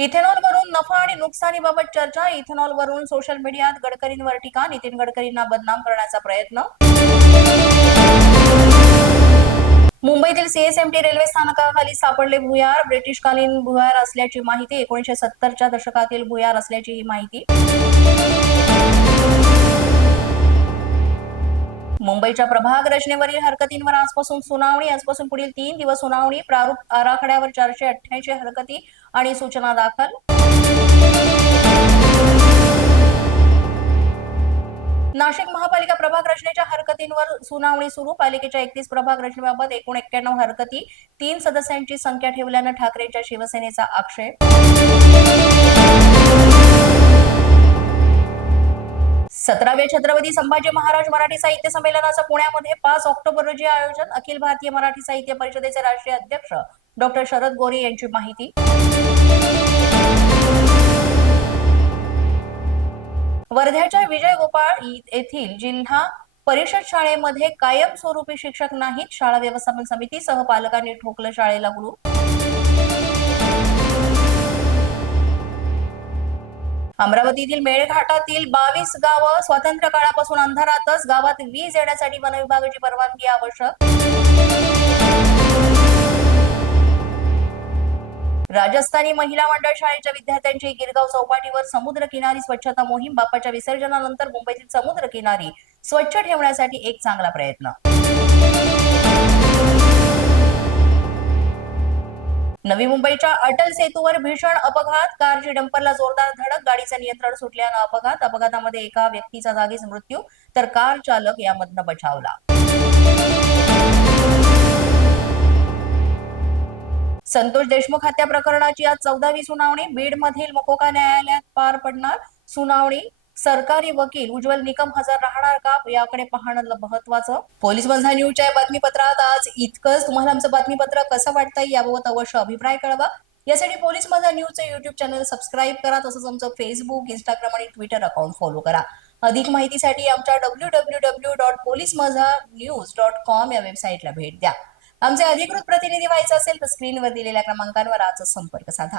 इथेनॉलवरून नफा आणि नुकसानीबाबत चर्चा इथेनॉलवरून सोशल मीडियात गडकरींवर टीका नितीन गडकरींना बदनाम करण्याचा प्रयत्न. मुंबईतील सीएसएमटी रेल्वे स्थानकाखाली सापडले भुयार ब्रिटिशकालीन भुयार असल्याची माहिती एकोणीशे सत्तरच्या दशकातील भुयार असल्याची ही माहिती. मुंबईच्या प्रभाग रचनेवरील हरकतींवर आजपासून सुनावणी आजपासून पुढील तीन दिवस सुनावणी प्रारूप आराखड्यावर चारशे अठ्ठ्याऐंशी हरकती आणि सूचना दाखल. नाशिक महापालिका प्रभाग रचनेच्या हरकतींवर सुनावणी सुरू. पालिकेच्या एकतीस प्रभाग रचनेबाबत एकूण एक्क्याण्णव हरकती. तीन सदस्यांची संख्या ठेवल्यानं ठाकरेंच्या शिवसेनेचा आक्षेप. छत्रपती संभाजी महाराज मराठी साहित्य संमेलनाचं पुण्यामध्ये पाच ऑक्टोबर रोजी आयोजन. अखिल भारतीय मराठी साहित्य परिषदेचे राष्ट्रीय अध्यक्ष डॉक्टर शरद गोरे यांची माहिती. वर्ध्याच्या विजय गोपाळ येथील जिल्हा परिषद शाळेमध्ये कायमस्वरूपी शिक्षक नाहीत. शाळा व्यवस्थापन समितीसह पालकांनी ठोकलं शाळेला गुरु. अमरावतीतील मेळघाटातील बावीस गावं स्वातंत्र्य काळापासून अंधारातच गावात वीज येण्यासाठी वनविभागाची परवानगी आवश्यक. राजस्थानी महिला मंडळ शाळेच्या विद्यार्थ्यांची गिरगाव चौपाटीवर समुद्र किनारी स्वच्छता मोहीम बाप्पाच्या विसर्जनानंतर मुंबईतील समुद्र किनारी स्वच्छ ठेवण्यासाठी एक चांगला प्रयत्न. नवी मुंबईच्या अटल सेतूवर भीषण अपघात. कारची डंपरला जोरदार धडक. गाडीचं नियंत्रण सुटल्यानं अपघात. अपघातामध्ये एका व्यक्तीचा जागीच मृत्यू. तर कार चालक यामधनं बचावला. संतोष देशमुख हत्या प्रकरणाची आज चौदावी सुनावणी. बीड मधील मकोका न्यायालयात पार पडणार सुनावणी. सरकारी वकील उज्ज्वल निकम हजर राहणार का? याकडे पाहणं महत्वाचं. पोलीस बंधा न्यूजच्या या बातमीपत्रात आज इतकंच. तुम्हाला आमचं बातमीपत्र कसं वाटतंय याबाबत अवश्य अभिप्राय कळवा. यासाठी पोलीस माझा न्यूजचं युट्यूब चॅनल सबस्क्राईब करा तसंच आमचं फेसबुक इंस्टाग्राम आणि ट्विटर अकाउंट फॉलो करा. अधिक माहितीसाठी आमच्या W W W dot police Majha news dot com या वेबसाईटला भेट द्या. आमचे अधिकृत प्रतिनिधी व्हायचं असेल तर स्क्रीनवर दिलेल्या क्रमांकांवर आजच संपर्क साधा.